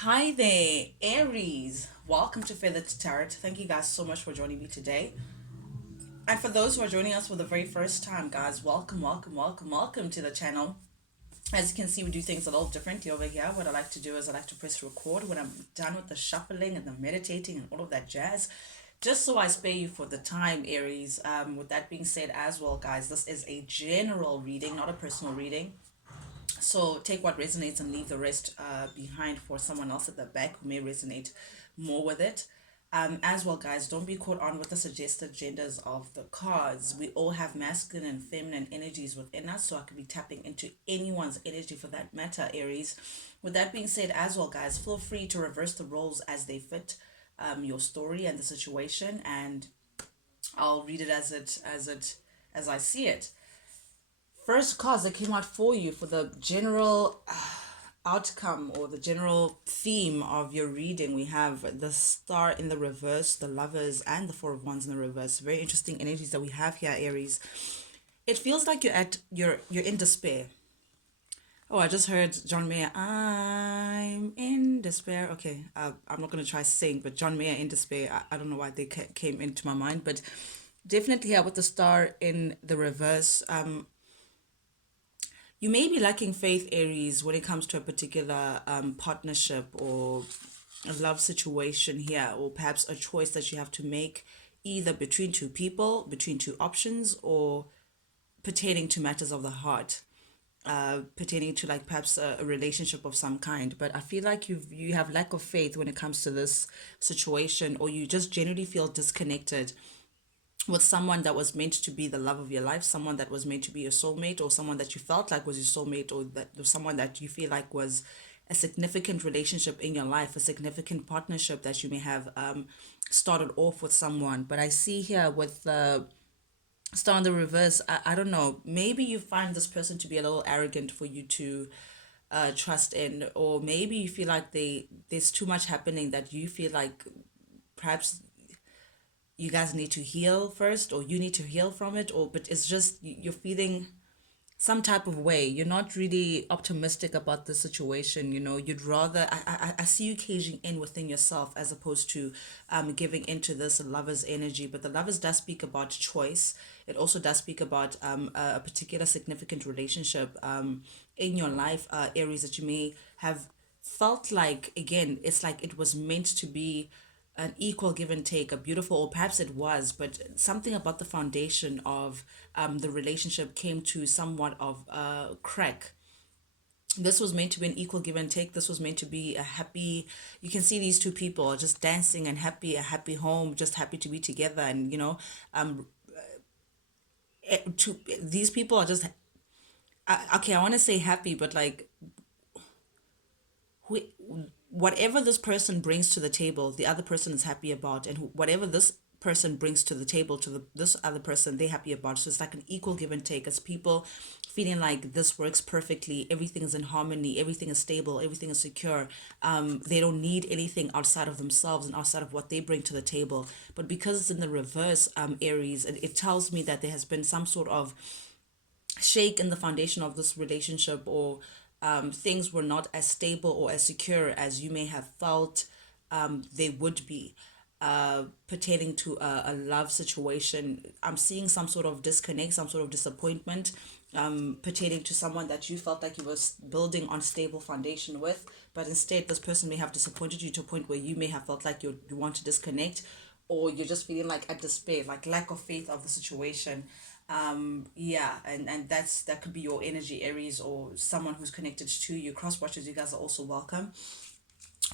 Hi there, Aries. Welcome to Feathered Tarot. Thank you guys so much for joining me today. And for those who are joining us for the very first time, guys, welcome, welcome, welcome, welcome to the channel. As you can see, we do things a little differently over here. What I like to do is I like to press record when I'm done with the shuffling and the meditating and all of that jazz. Just so I spare you for the time, Aries. With that being said, as well, guys, this is a general reading, not a personal reading. So take what resonates and leave the rest behind for someone else at the back who may resonate more with it. As well, guys, don't be caught on with the suggested genders of the cards. We all have masculine and feminine energies within us, so I could be tapping into anyone's energy for that matter, Aries. With that being said, as well, guys, feel free to reverse the roles as they fit your story and the situation, and I'll read it as I see it. First cards that came out for you for the general outcome or the general theme of your reading, we have the Star in the reverse, the Lovers, and the Four of Wands in the reverse. Very interesting energies that we have here, Aries. It feels like you're in despair. Oh, I just heard John Mayer. I'm in despair. Okay, I'm not gonna try to sing, but John Mayer in despair. I don't know why they came into my mind, but definitely here with the Star in the reverse. You may be lacking faith, Aries, when it comes to a particular partnership or a love situation here, or perhaps a choice that you have to make either between two people, between two options, or pertaining to matters of the heart, pertaining to like perhaps a relationship of some kind. But I feel like you have lack of faith when it comes to this situation, or you just generally feel disconnected with someone that was meant to be the love of your life, someone that was meant to be your soulmate, or someone that you felt like was your soulmate, or that was someone that you feel like was a significant relationship in your life, a significant partnership that you may have started off with someone. But I see here with the star in the reverse, I don't know, maybe you find this person to be a little arrogant for you to trust in, or maybe you feel like there's too much happening that you feel like perhaps you guys need to heal first, or you need to heal from it, or but it's just you're feeling some type of way. You're not really optimistic about the situation. You'd rather I see you caging in within yourself as opposed to giving into this lover's energy. But the lovers does speak about choice. It also does speak about a particular significant relationship in your life, Aries, that you may have felt like, again, it's like it was meant to be an equal give and take, a beautiful, or perhaps it was, but something about the foundation of the relationship came to somewhat of a crack. This was meant to be an equal give and take. This was meant to be a happy, you can see these two people just dancing and happy, a happy home, just happy to be together. And, these people are just, okay, I want to say happy, but like, who, whatever this person brings to the table, the other person is happy about, and whatever this person brings to the table to this other person, they're happy about. So it's like an equal give and take, as people feeling like this works perfectly, everything is in harmony, everything is stable, everything is secure. They don't need anything outside of themselves and outside of what they bring to the table. But because it's in the reverse, Aries, it tells me that there has been some sort of shake in the foundation of this relationship, or things were not as stable or as secure as you may have felt they would be, pertaining to a love situation. I'm seeing some sort of disconnect, some sort of disappointment, pertaining to someone that you felt like you were building on stable foundation with, but instead this person may have disappointed you to a point where you may have felt like you want to disconnect, or you're just feeling like at despair, like lack of faith of the situation. Yeah, and that could be your energy, Aries, or someone who's connected to you. Cross watchers, you guys are also welcome.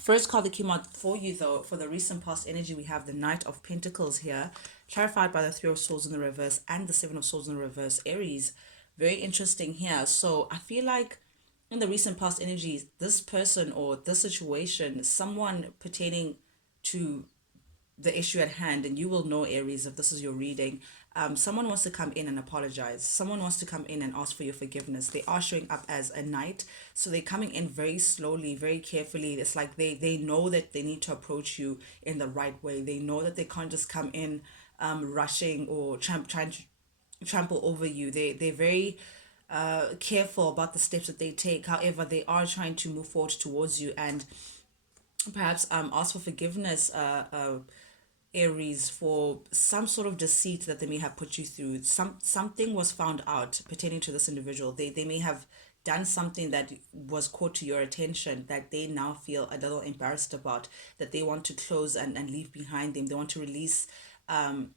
First card that came out for you, though, for the recent past energy, we have the Knight of Pentacles here, clarified by the Three of Swords in the reverse and the Seven of Swords in the reverse. Aries, very interesting here. So I feel like in the recent past energies, this person or this situation, someone pertaining to the issue at hand, and you will know, Aries, if this is your reading, someone wants to come in and apologize. Someone wants to come in and ask for your forgiveness. They are showing up as a knight, so they're coming in very slowly, very carefully. It's like they know that they need to approach you in the right way. They know that they can't just come in rushing or trying to trample over you. They're very careful about the steps that they take. However, they are trying to move forward towards you, and perhaps ask for forgiveness, Aries, for some sort of deceit that they may have put you through. Something was found out pertaining to this individual. They may have done something that was caught to your attention that they now feel a little embarrassed about, that they want to close and leave behind them. They want to release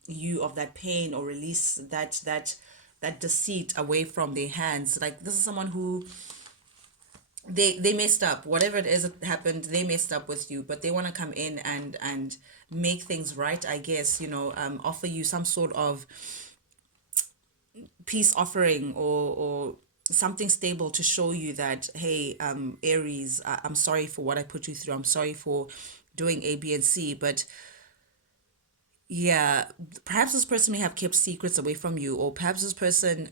you of that pain, or release that deceit away from their hands. Like, this is someone who they messed up, whatever it is that happened, they messed up with you, but they want to come in and make things right, I guess, offer you some sort of peace offering, or something stable to show you that, hey, Aries, I'm sorry for what I put you through, I'm sorry for doing A, B, and C. But yeah, perhaps this person may have kept secrets away from you, or perhaps this person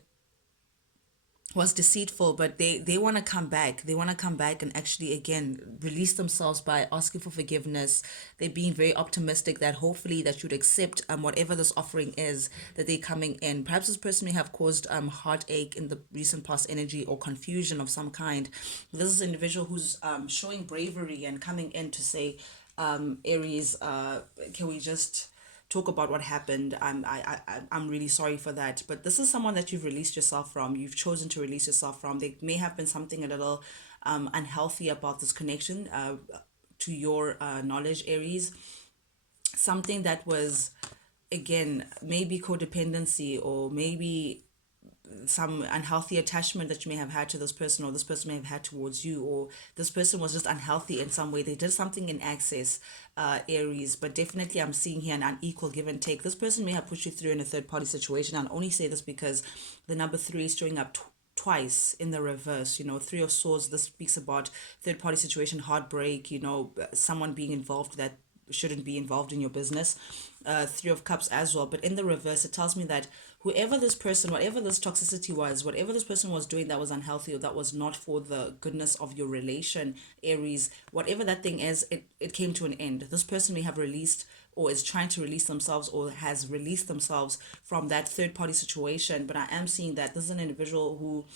was deceitful, but they want to come back. They want to come back and actually again release themselves by asking for forgiveness. They're being very optimistic that hopefully that you'd accept whatever this offering is that they're coming in. Perhaps this person may have caused heartache in the recent past energy, or confusion of some kind. This is an individual who's showing bravery and coming in to say, Aries, can we just talk about what happened? I'm really sorry for that. But this is someone that you've released yourself from. You've chosen to release yourself from. There may have been something a little unhealthy about this connection, to your knowledge, Aries. Something that was, again, maybe codependency, or maybe some unhealthy attachment that you may have had to this person, or this person may have had towards you, or this person was just unhealthy in some way. They did something in excess, Aries. But definitely I'm seeing here an unequal give and take. This person may have put you through in a third party situation. I'll only say this because the number three is showing up twice in the reverse. Three of swords, this speaks about third party situation, heartbreak, someone being involved that shouldn't be involved in your business. Three of cups as well. But in the reverse, it tells me that whoever this person, whatever this toxicity was, whatever this person was doing that was unhealthy, or that was not for the goodness of your relation, Aries, whatever that thing is, it came to an end. This person may have released, or is trying to release themselves, or has released themselves from that third party situation. But I am seeing that this is an individual who,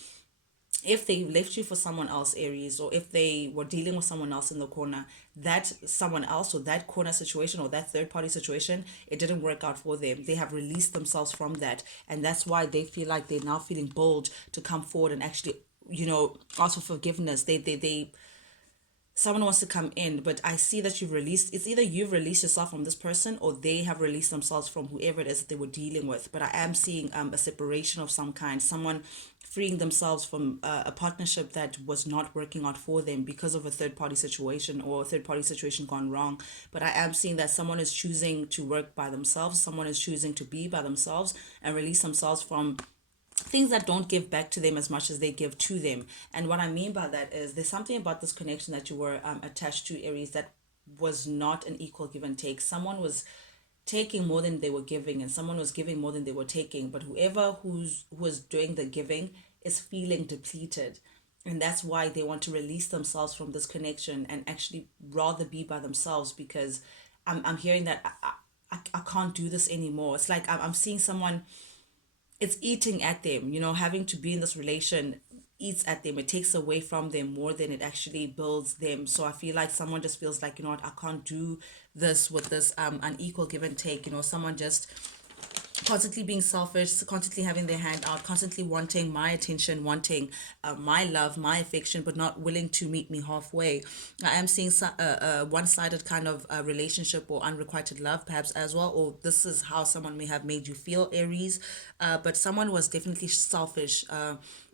if they left you for someone else, Aries, or if they were dealing with someone else in the corner, that someone else, or that corner situation, or that third party situation, it didn't work out for them. They have released themselves from that, and that's why they feel like they're now feeling bold to come forward and actually, ask for forgiveness. They someone wants to come in. But I see that you've released, it's either you've released yourself from this person, or they have released themselves from whoever it is that they were dealing with. But I am seeing a separation of some kind, someone freeing themselves from a partnership that was not working out for them because of a third party situation, or a third party situation gone wrong. But I am seeing that someone is choosing to work by themselves, someone is choosing to be by themselves and release themselves from things that don't give back to them as much as they give to them. And what I mean by that is, there's something about this connection that you were attached to, Aries, that was not an equal give and take. Someone was taking more than they were giving, and someone was giving more than they were taking. But whoever who was doing the giving is feeling depleted, and that's why they want to release themselves from this connection and actually rather be by themselves. Because I'm hearing that I can't do this anymore. It's like I'm seeing someone, it's eating at them, having to be in this relation eats at them. It takes away from them more than it actually builds them. So I feel like someone just feels like, what, I can't do this with this unequal give and take. Someone just constantly being selfish, constantly having their hand out, constantly wanting my attention, wanting my love, my affection, but not willing to meet me halfway. I am seeing a one-sided kind of relationship, or unrequited love perhaps as well, or this is how someone may have made you feel, Aries. But someone was definitely selfish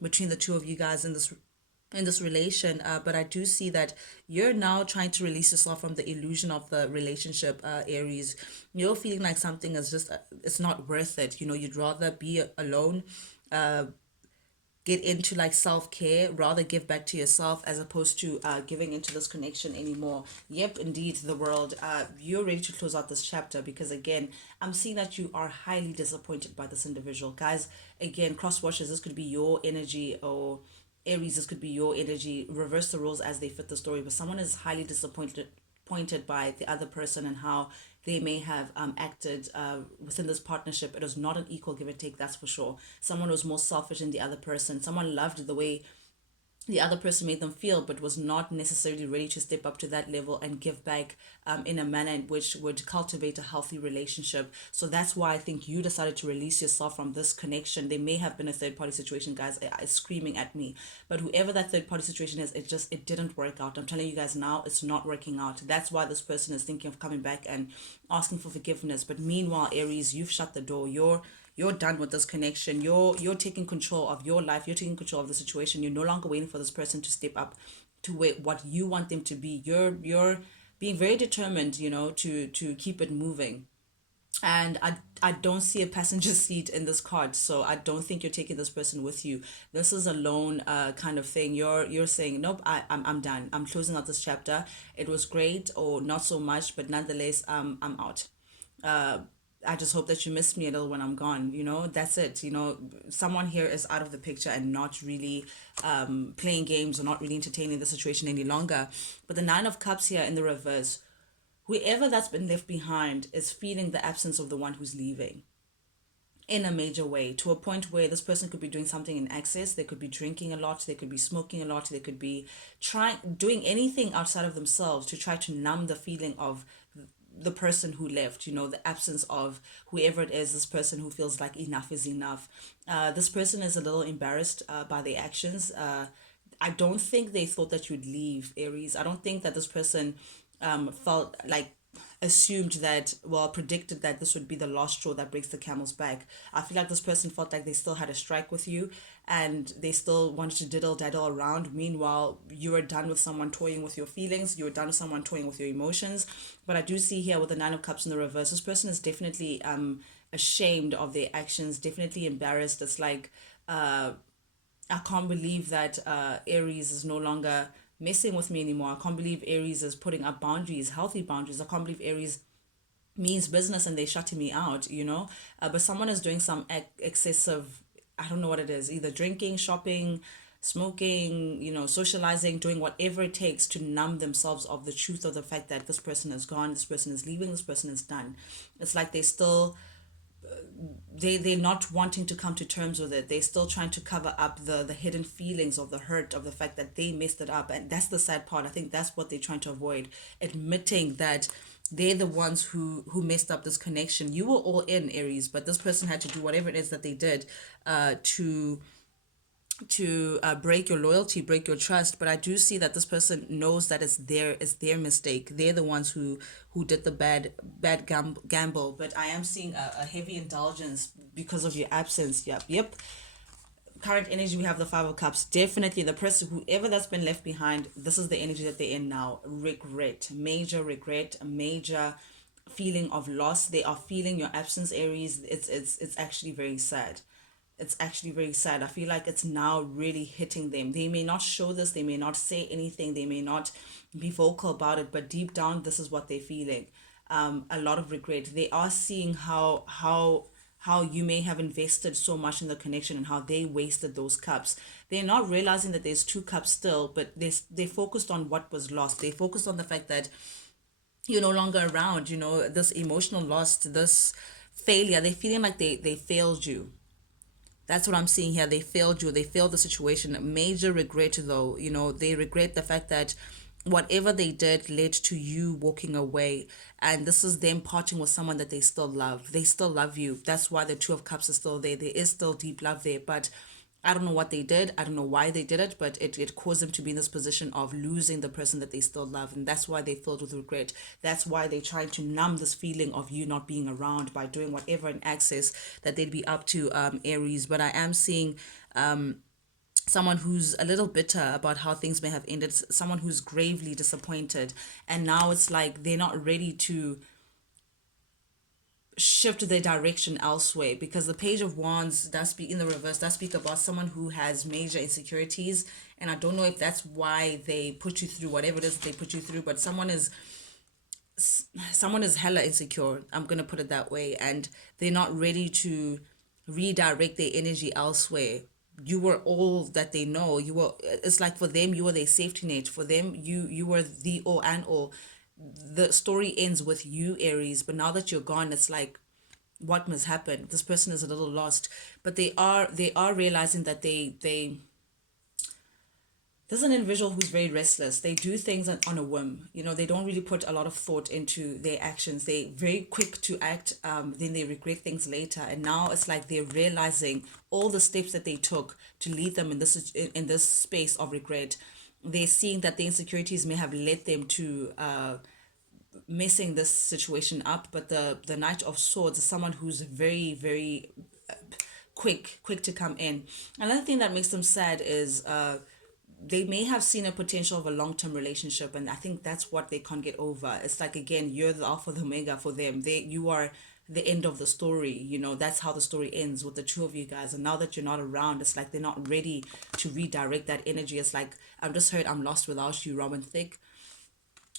between the two of you guys in this relation. But I do see that you're now trying to release yourself from the illusion of the relationship, Aries. You're feeling like something is just it's not worth it. You'd rather be alone, get into like self-care, rather give back to yourself, as opposed to giving into this connection anymore. Yep, indeed, the world, you're ready to close out this chapter, because again, I'm seeing that you are highly disappointed by this individual. Guys, again, cross watchers, this could be your energy, or Aries, this could be your energy. Reverse the roles as they fit the story. But someone is highly disappointed pointed by the other person, and how they may have acted within this partnership. It was not an equal give and take, that's for sure. Someone was more selfish than the other person. Someone loved the way the other person made them feel, but was not necessarily ready to step up to that level and give back in a manner in which would cultivate a healthy relationship. So that's why I think you decided to release yourself from this connection. There may have been a third party situation, guys, it's screaming at me, but whoever that third party situation is, it didn't work out. I'm telling you guys now, it's not working out. That's why this person is thinking of coming back and asking for forgiveness. But meanwhile, Aries, you've shut the door. You're done with this connection. You're taking control of your life. You're taking control of the situation. You're no longer waiting for this person to step up to what you want them to be. You're being very determined, to keep it moving. And I don't see a passenger seat in this card, so I don't think you're taking this person with you. This is a lone kind of thing. You're saying nope. I'm done. I'm closing out this chapter. It was great or not so much, but nonetheless, I'm out. uh, I just hope that you miss me a little when I'm gone. That's it. Someone here is out of the picture and not really playing games or not really entertaining the situation any longer. But the Nine of Cups here in the reverse, whoever that's been left behind is feeling the absence of the one who's leaving in a major way, to a point where this person could be doing something in excess. They could be drinking a lot, they could be smoking a lot, they could be trying doing anything outside of themselves to try to numb the feeling of the person who left, the absence of whoever it is, this person who feels like enough is enough. This person is a little embarrassed by their actions. I don't think they thought that you'd leave, Aries. I don't think that this person felt like assumed that, well, predicted that this would be the last straw that breaks the camel's back. I feel like this person felt like they still had a strike with you and they still wanted to diddle daddle around. Meanwhile, you were done with someone toying with your feelings, you were done with someone toying with your emotions. But I do see here with the Nine of Cups in the reverse, this person is definitely ashamed of their actions, definitely embarrassed. It's like I can't believe that Aries is no longer messing with me anymore. I can't believe Aries is putting up boundaries, healthy boundaries. I can't believe Aries means business and they shutting me out. But someone is doing some excessive, I don't know what it is, either drinking, shopping, smoking, socializing, doing whatever it takes to numb themselves of the truth of the fact that this person is gone, this person is leaving, this person is done. It's like they're not wanting to come to terms with it. They're still trying to cover up the hidden feelings of the hurt of the fact that they messed it up. And that's the sad part. I think that's what they're trying to avoid, admitting that they're the ones who messed up this connection. You were all in, Aries, but this person had to do whatever it is that they did to break your loyalty, break your trust. But I do see that this person knows that it's their mistake. They're the ones who did the gamble. But I am seeing a heavy indulgence because of your absence. Yep. Current energy, we have the Five of Cups. Definitely the person, whoever that's been left behind, this is the energy that they're in now. Regret, major regret, a major feeling of loss. They are feeling your absence, Aries. It's actually very sad. It's actually very sad. I feel like it's now really hitting them. They may not show this, they may not say anything, they may not be vocal about it, but deep down, this is what they're feeling. A lot of regret. They are seeing how you may have invested so much in the connection and how they wasted those cups. They're not realizing that there's two cups still, but they focused on what was lost. They focused on the fact that you're no longer around, this emotional loss, this failure. They're feeling like they failed you. That's what I'm seeing here. They failed you. They failed the situation. Major regret, though. They regret the fact that whatever they did led to you walking away. And this is them parting with someone that they still love. They still love you. That's why the Two of Cups is still there. There is still deep love there. But I don't know what they did. I don't know why they did it, but it caused them to be in this position of losing the person that they still love. And that's why they filled with regret. That's why they're trying to numb this feeling of you not being around by doing whatever in access that they'd be up to, Aries. But I am seeing someone who's a little bitter about how things may have ended, someone who's gravely disappointed. And now it's like they're not ready to shift their direction elsewhere, because the Page of Wands does speak in the reverse, does speak about someone who has major insecurities. And I don't know if that's why they put you through whatever it is that they put you through, but someone is hella insecure, I'm gonna put it that way, and they're not ready to redirect their energy elsewhere. You were all that they know. It's like for them you were their safety net. For them you were the all and all. The story ends with you, Aries, but now that you're gone, it's like, what must happen? This person is a little lost, but they are realizing that they This is an individual who's very restless. They do things on a whim. You know, they don't really put a lot of thought into their actions. They very quick to act. Then they regret things later. And now it's like they're realizing all the steps that they took to lead them in this space of regret. They're seeing that the insecurities may have led them to messing this situation up. But the Knight of Swords is someone who's very quick to come in. Another thing that makes them sad is they may have seen a potential of a long-term relationship, and I think that's what they can't get over. It's like, again, you're the alpha, the omega for them. You are the end of the story. You know, that's how the story ends with the two of you guys. And now that you're not around, it's like they're not ready to redirect that energy. It's like, I'm just hurt, I'm lost without you, Robin Thicke.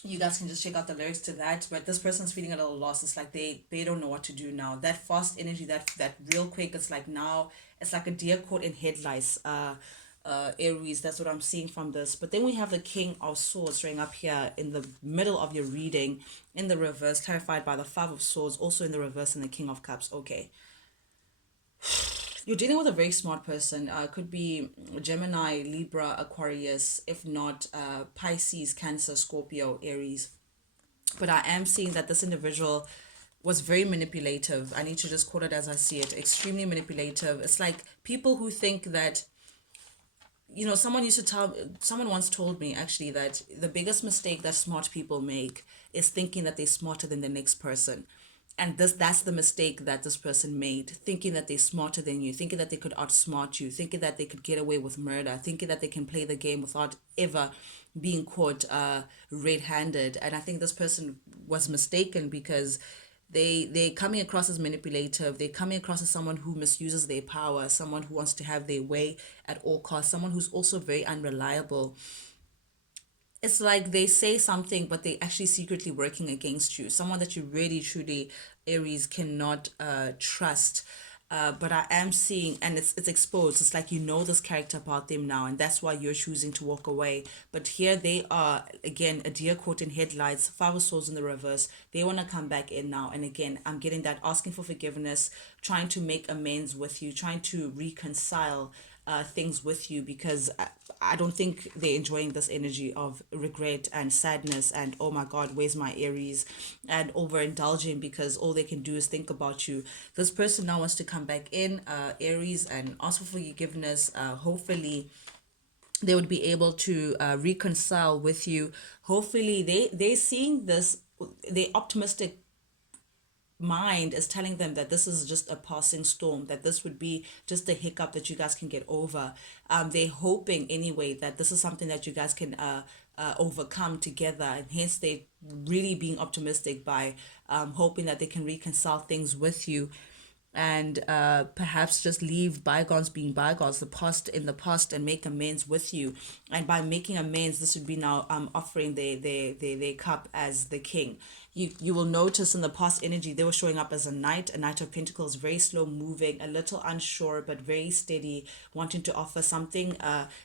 You guys can just check out the lyrics to that. But this person's feeling a little lost. It's like they don't know what to do now. That fast energy, that real quick, it's like now it's like a deer caught in headlights. Aries, that's what I'm seeing from this. But then we have the King of Swords showing up here in the middle of your reading in the reverse, clarified by the Five of Swords, also in the reverse, and the King of Cups. Okay, you're dealing with a very smart person. Could be Gemini, Libra, Aquarius, if not Pisces, Cancer, Scorpio, Aries. But I am seeing that this individual was very manipulative. I need to just quote it as I see it. Extremely manipulative. It's like people who think that, you know, someone once told me actually that the biggest mistake that smart people make is thinking that they're smarter than the next person. And that's the mistake that this person made, thinking that they're smarter than you, thinking that they could outsmart you, thinking that they could get away with murder, thinking that they can play the game without ever being caught red-handed. And I think this person was mistaken because they're coming across as manipulative. They're coming across as someone who misuses their power, someone who wants to have their way at all costs, someone who's also very unreliable. It's like they say something, but they actually secretly working against you. Someone that you really, truly, Aries, cannot trust. But I am seeing, and it's exposed. It's like you know this character about them now, and that's why you're choosing to walk away. But here they are again, a deer caught in headlights, Five of Swords in the reverse. They want to come back in now, and again, I'm getting that asking for forgiveness, trying to make amends with you, trying to reconcile things with you because I don't think they're enjoying this energy of regret and sadness and oh my God, where's my Aries, and overindulging because all they can do is think about you. This person now wants to come back in, Aries, and ask for forgiveness. Hopefully they would be able to reconcile with you. Hopefully they're seeing this, they're optimistic mind is telling them that this is just a passing storm, that this would be just a hiccup that you guys can get over. They're hoping anyway that this is something that you guys can overcome together, and hence they really being optimistic by hoping that they can reconcile things with you and perhaps just leave bygones being bygones, the past in the past, and make amends with you. And by making amends, this would be now offering their cup as the king. You will notice in the past energy they were showing up as a knight of pentacles, very slow moving, a little unsure but very steady, wanting to offer something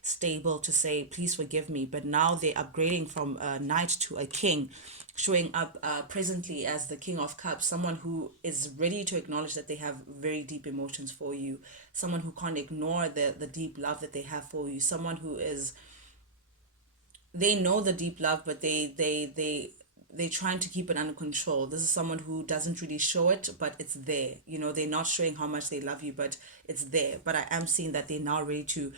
stable to say please forgive me. But now they're upgrading from a knight to a king, showing up presently as the King of Cups, someone who is ready to acknowledge that they have very deep emotions for you, someone who can't ignore the deep love that they have for you, someone who is, they know the deep love, but they're trying to keep it under control. This is someone who doesn't really show it, but it's there. You know, they're not showing how much they love you, but it's there. But I am seeing that they're now ready to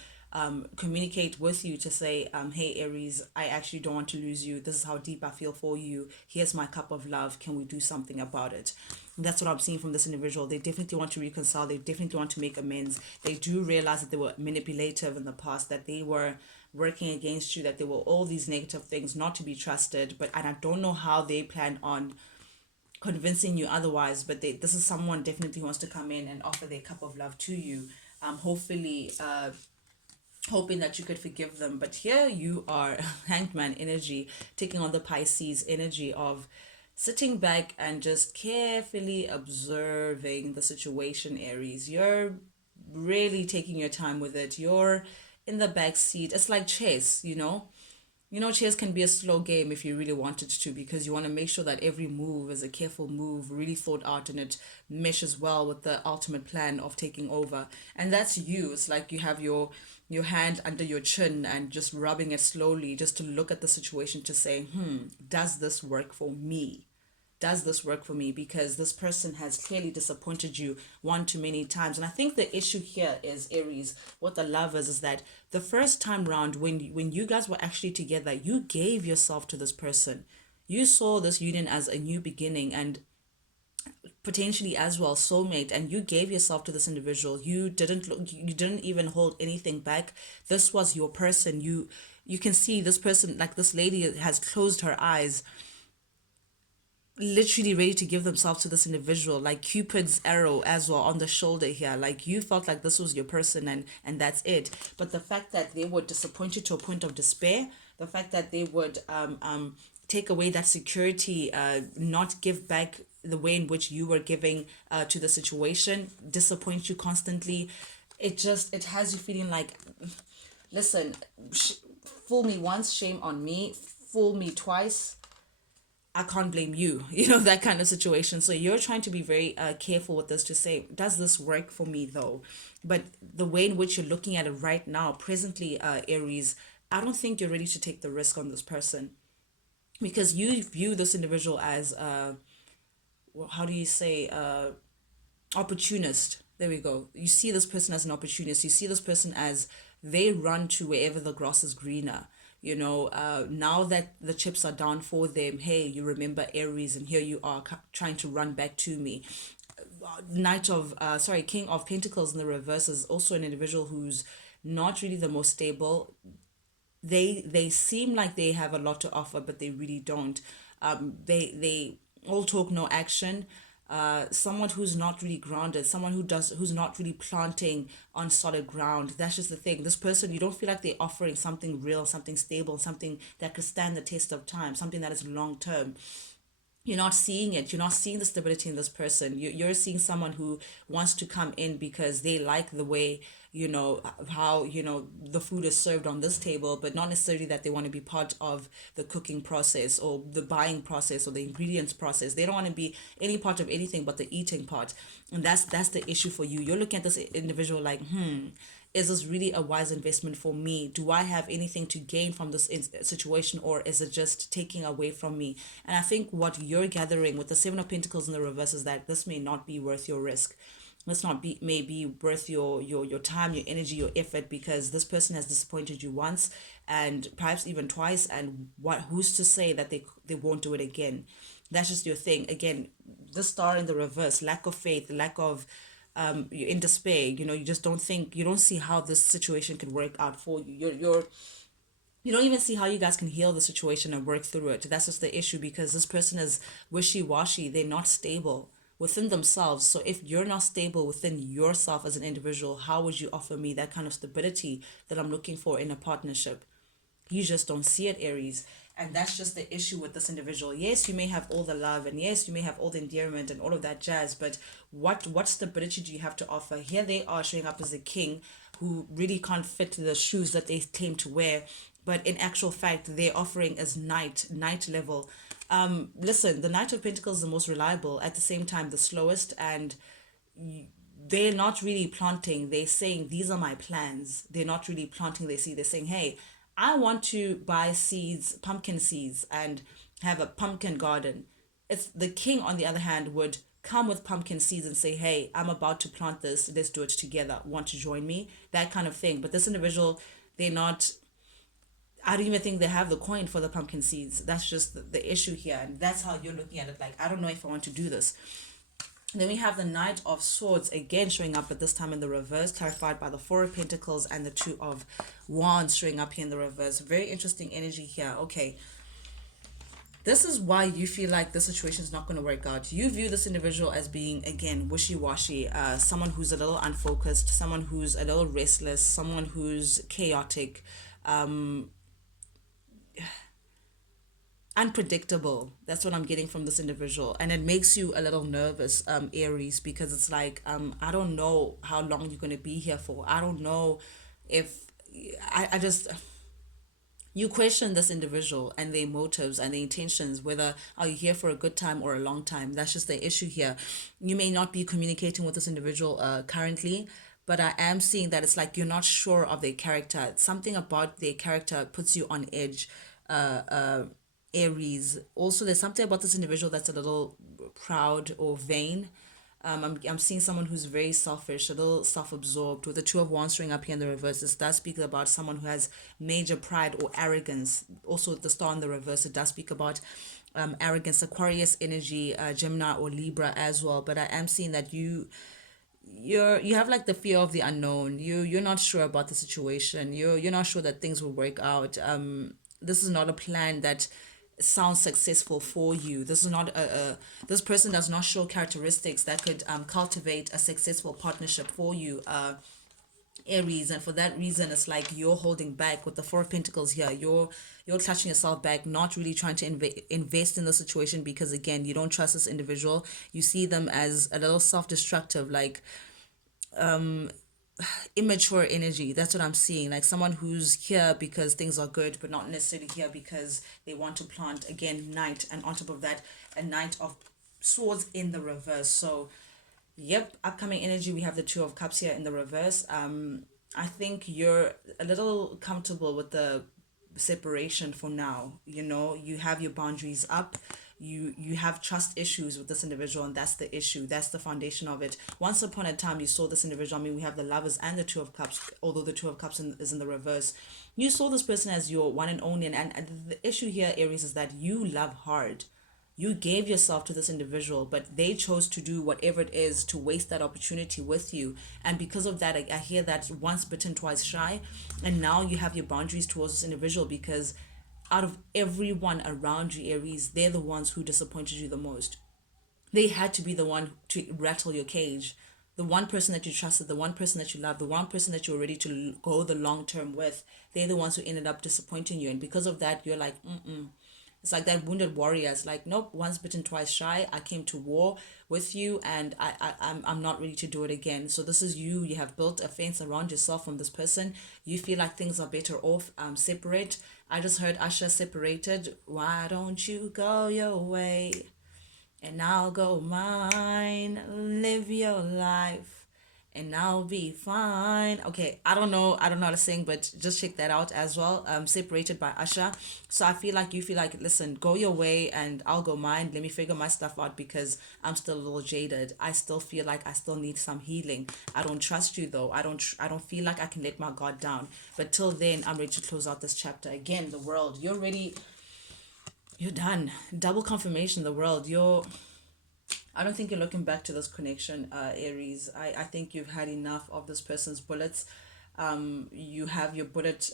communicate with you to say, hey, Aries, I actually don't want to lose you. This is how deep I feel for you. Here's my cup of love. Can we do something about it? And that's what I'm seeing from this individual. They definitely want to reconcile. They definitely want to make amends. They do realize that they were manipulative in the past, that they were working against you, that there were all these negative things, not to be trusted. But and I don't know how they plan on convincing you otherwise, but this is someone definitely wants to come in and offer their cup of love to you. Hopefully hoping that you could forgive them. But here you are, hanged man energy, taking on the Pisces energy of sitting back and just carefully observing the situation, Aries. You're really taking your time with it. You're in the back seat. It's like chess, you know. You know, chess can be a slow game if you really want it to, because you want to make sure that every move is a careful move, really thought out, and it meshes well with the ultimate plan of taking over. And that's you. It's like you have your hand under your chin and just rubbing it slowly just to look at the situation to say, does this work for me? Does this work for me? Because this person has clearly disappointed you one too many times. And I think the issue here is, Aries, what the love is that the first time round when you guys were actually together, you gave yourself to this person. You saw this union as a new beginning and potentially as well soulmate, and you gave yourself to this individual. You didn't look, you didn't even hold anything back. This was your person. You can see this person, like this lady has closed her eyes, literally ready to give themselves to this individual, like Cupid's arrow as well on the shoulder here. Like you felt like this was your person, and that's it. But the fact that they would disappoint you to a point of despair, the fact that they would take away that security, not give back the way in which you were giving to the situation, disappoint you constantly, it has you feeling like, listen, fool me once, shame on me. Fool me twice, I can't blame you, that kind of situation. So you're trying to be very careful with this to say, does this work for me though? But the way in which you're looking at it right now, presently, Aries, I don't think you're ready to take the risk on this person because you view this individual as, how do you say, opportunist. There we go. You see this person as an opportunist. You see this person as they run to wherever the grass is greener. Now that the chips are down for them, hey, you remember Aries, and here you are trying to run back to me. King of Pentacles in the reverse is also an individual who's not really the most stable. They seem like they have a lot to offer, but they really don't. They all talk, no action. Someone who's not really grounded, someone who's not really planting on solid ground. That's just the thing. This person, you don't feel like they're offering something real, something stable, something that could stand the test of time, something that is long term. You're not seeing it. You're not seeing the stability in this person. You're seeing someone who wants to come in because they like the way, how, the food is served on this table, but not necessarily that they want to be part of the cooking process or the buying process or the ingredients process. They don't want to be any part of anything but the eating part. And that's the issue for you. You're looking at this individual like, is this really a wise investment for me? Do I have anything to gain from this situation, or is it just taking away from me? And I think what you're gathering with the Seven of Pentacles in the reverse is that this may not be worth your risk. Let's not be maybe worth your time, your energy, your effort, because this person has disappointed you once and perhaps even twice, and who's to say that they won't do it again? That's just your thing. Again, the star in the reverse, lack of faith, lack of you're in despair. You just don't think, you don't see how this situation could work out for you. You don't even see how you guys can heal the situation and work through it. That's just the issue, because this person is wishy-washy. They're not stable within themselves. So if you're not stable within yourself as an individual, how would you offer me that kind of stability that I'm looking for in a partnership? You just don't see it, Aries. And that's just the issue with this individual. Yes, you may have all the love, and yes, you may have all the endearment and all of that jazz, but what stability do you have to offer? Here they are showing up as a king who really can't fit the shoes that they claim to wear, but in actual fact their offering is knight level. Listen, the Knight of Pentacles is the most reliable, at the same time the slowest, and they're not really planting. They're saying, these are my plans. They're not really planting their seed. They're saying, hey, I want to buy seeds, pumpkin seeds, and have a pumpkin garden. It's the king, on the other hand, would come with pumpkin seeds and say, hey, I'm about to plant this. Let's do it together. Want to join me? That kind of thing. But this individual, they're not, I don't even think they have the coin for the pumpkin seeds. That's just the issue here. And that's how you're looking at it. Like, I don't know if I want to do this. Then we have the Knight of Swords again showing up, but this time in the reverse, clarified by the Four of Pentacles and the Two of Wands showing up here in the reverse. Very interesting energy here. Okay. This is why you feel like this situation is not going to work out. You view this individual as being, again, wishy-washy, someone who's a little unfocused, someone who's a little restless, someone who's chaotic, unpredictable. That's what I'm getting from this individual, and it makes you a little nervous, Aries, because it's like, I don't know how long you're going to be here for. I don't know if I just, you question this individual and their motives and their intentions, whether are you here for a good time or a long time. That's just the issue here. You may not be communicating with this individual currently, but I am seeing that it's like you're not sure of their character. Something about their character puts you on edge. Aries. Also, there's something about this individual that's a little proud or vain. I'm seeing someone who's very selfish, a little self-absorbed. With the two of wands showing up here in the reverse, this does speak about someone who has major pride or arrogance. Also, the star in the reverse, it does speak about arrogance, Aquarius energy, Gemini or Libra as well. But I am seeing that you have like the fear of the unknown. You're not sure about the situation. You're not sure that things will work out. This is not a plan that sounds successful for you. This is not a this person does not show characteristics that could cultivate a successful partnership for you, Aries. And for that reason, it's like you're holding back with the Four of Pentacles here. You're clutching yourself back, not really trying to invest in the situation because again, you don't trust this individual. You see them as a little self-destructive, like immature energy. That's what I'm seeing. Like someone who's here because things are good, but not necessarily here because they want to plant. Again, Knight, and on top of that, a Knight of Swords in the reverse. So, yep, upcoming energy. We have the Two of Cups here in the reverse. I think you're a little comfortable with the separation for now. You know, you have your boundaries up. You have trust issues with this individual, and that's the issue. That's the foundation of it. Once upon a time you saw this individual. I mean, we have the Lovers and the Two of Cups, although the Two of Cups is in the reverse. You saw this person as your one and only, and the issue here, Aries, is that you love hard. You gave yourself to this individual, but they chose to do whatever it is to waste that opportunity with you. And because of that, I hear that once bitten, twice shy. And now you have your boundaries towards this individual because out of everyone around you, Aries, they're the ones who disappointed you the most. They had to be the one to rattle your cage. The one person that you trusted, the one person that you loved, the one person that you were ready to go the long term with, they're the ones who ended up disappointing you. And because of that, you're like, mm-mm. It's like that wounded warrior. It's like, nope, once bitten, twice shy. I came to war with you and I'm not ready to do it again. So this is you. You have built a fence around yourself from this person. You feel like things are better off separate. I just heard Usher separated. Why don't you go your way? And I'll go mine, live your life, and I'll be fine. Okay, I don't know how to sing, but just check that out as well. Separated by Usher. So I feel like you feel like, listen, go your way and I'll go mine. Let me figure my stuff out because I'm still a little jaded. I still feel like I still need some healing. I don't trust you though. I don't feel like I can let my guard down. But till then, I'm ready to close out this chapter. Again, the world. You're ready. You're done. Double confirmation, the world. I don't think you're looking back to this connection, Aries. I think you've had enough of this person's bullets. You have your bullet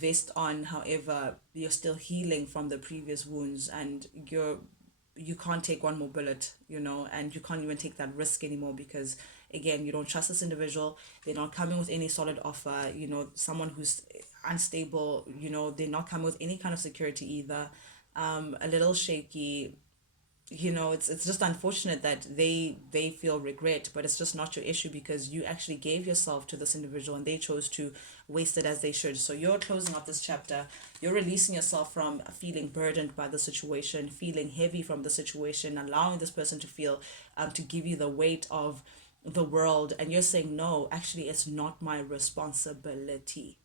vest on, however, you're still healing from the previous wounds, and you can't take one more bullet, you know, and you can't even take that risk anymore because again, you don't trust this individual. They're not coming with any solid offer, you know, someone who's unstable, you know, they're not coming with any kind of security either. A little shaky, you know. It's just unfortunate that they feel regret, but it's just not your issue because you actually gave yourself to this individual and they chose to waste it as they should. So you're closing up this chapter. You're releasing yourself from feeling burdened by the situation, feeling heavy from the situation, allowing this person to feel to give you the weight of the world, and you're saying no, actually it's not my responsibility.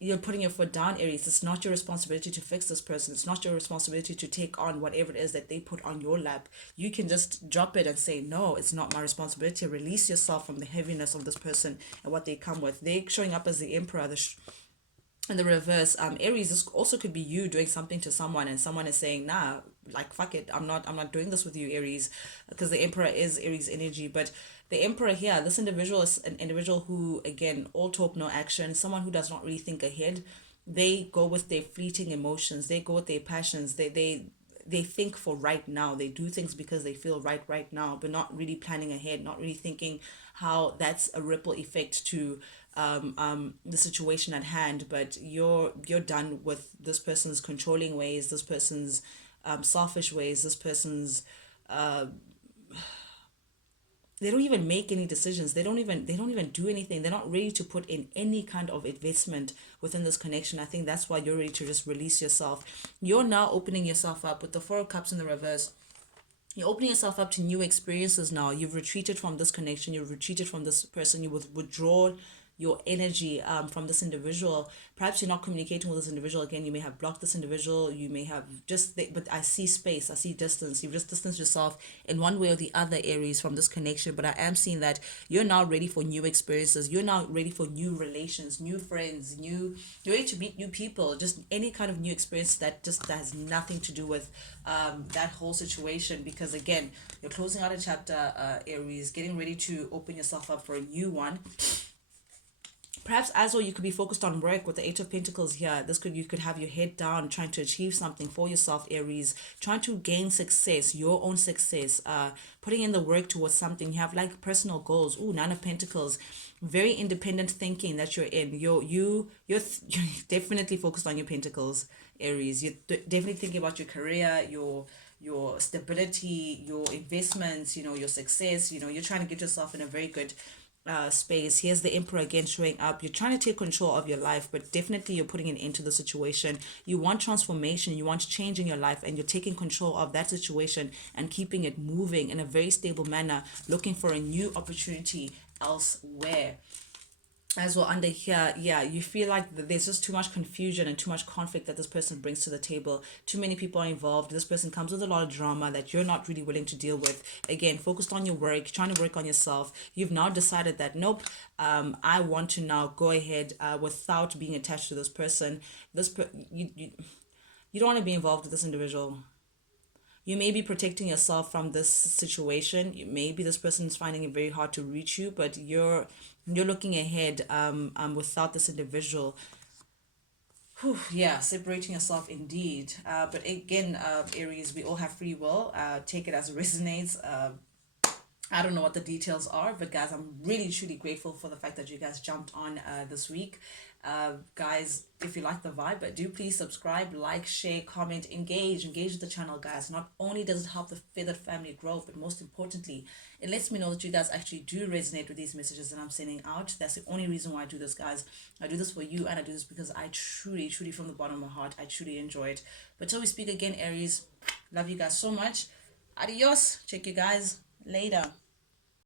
You're putting your foot down, Aries. It's not your responsibility to fix this person. It's not your responsibility to take on whatever it is that they put on your lap. You can just drop it and say, no, it's not my responsibility. Release yourself from the heaviness of this person and what they come with. They're showing up as the emperor, in the reverse. Aries, this also could be you doing something to someone and someone is saying, nah, like fuck it, I'm not doing this with you, Aries, because the emperor is Aries energy. But the emperor here, this individual is an individual who, again, all talk no action, someone who does not really think ahead. They go with their fleeting emotions, they go with their passions, they think for right now. They do things because they feel right now, but not really planning ahead, not really thinking how that's a ripple effect to the situation at hand. But you're done with this person's controlling ways, this person's selfish ways, this person's they don't even make any decisions. They don't even do anything. They're not ready to put in any kind of investment within this connection. I think that's why you're ready to just release yourself. You're now opening yourself up with the Four of Cups in the reverse. You're opening yourself up to new experiences now. You've retreated from this connection. You've retreated from this person. You would withdraw your energy from this individual. Perhaps you're not communicating with this individual again. You may have blocked this individual. You may have but I see space. I see distance. You've just distanced yourself in one way or the other, Aries, from this connection. But I am seeing that you're now ready for new experiences. You're now ready for new relations, new friends, you're ready to meet new people, just any kind of new experience that has nothing to do with that whole situation. Because again, you're closing out a chapter, Aries, getting ready to open yourself up for a new one. Perhaps as well, you could be focused on work with the Eight of Pentacles here. You could have your head down trying to achieve something for yourself, Aries, trying to gain success, your own success, putting in the work towards something. You have like personal goals. Ooh, Nine of Pentacles, very independent thinking that you're in. You're definitely focused on your pentacles, Aries. You're definitely thinking about your career, your stability, your investments, your success. You're trying to get yourself in a very good space. Here's the Emperor again showing up. You're trying to take control of your life, but definitely you're putting an end to the situation. You want transformation, you want change in your life, and you're taking control of that situation and keeping it moving in a very stable manner, looking for a new opportunity elsewhere. As well, under here, yeah, you feel like there's just too much confusion and too much conflict that this person brings to the table. Too many people are involved. This person comes with a lot of drama that you're not really willing to deal with. Again, focused on your work, trying to work on yourself. You've now decided that nope, I want to now go ahead without being attached to this person. You don't want to be involved with this individual. You may be protecting yourself from this situation. Maybe this person is finding it very hard to reach you, but you're looking ahead without this individual. Whew, yeah, separating yourself indeed. But again, Aries, we all have free will. Take it as it resonates. I don't know what the details are, but guys, I'm really truly grateful for the fact that you guys jumped on this week. Guys, if you like the vibe, but do please subscribe, like, share, comment, engage with the channel, guys. Not only does it help the feathered family grow, but most importantly, it lets me know that you guys actually do resonate with these messages that I'm sending out. That's the only reason why I do this, guys. I do this for you, and I do this because I truly, truly, from the bottom of my heart, I truly enjoy it. But till we speak again, Aries, love you guys so much. Adios. Check you guys later.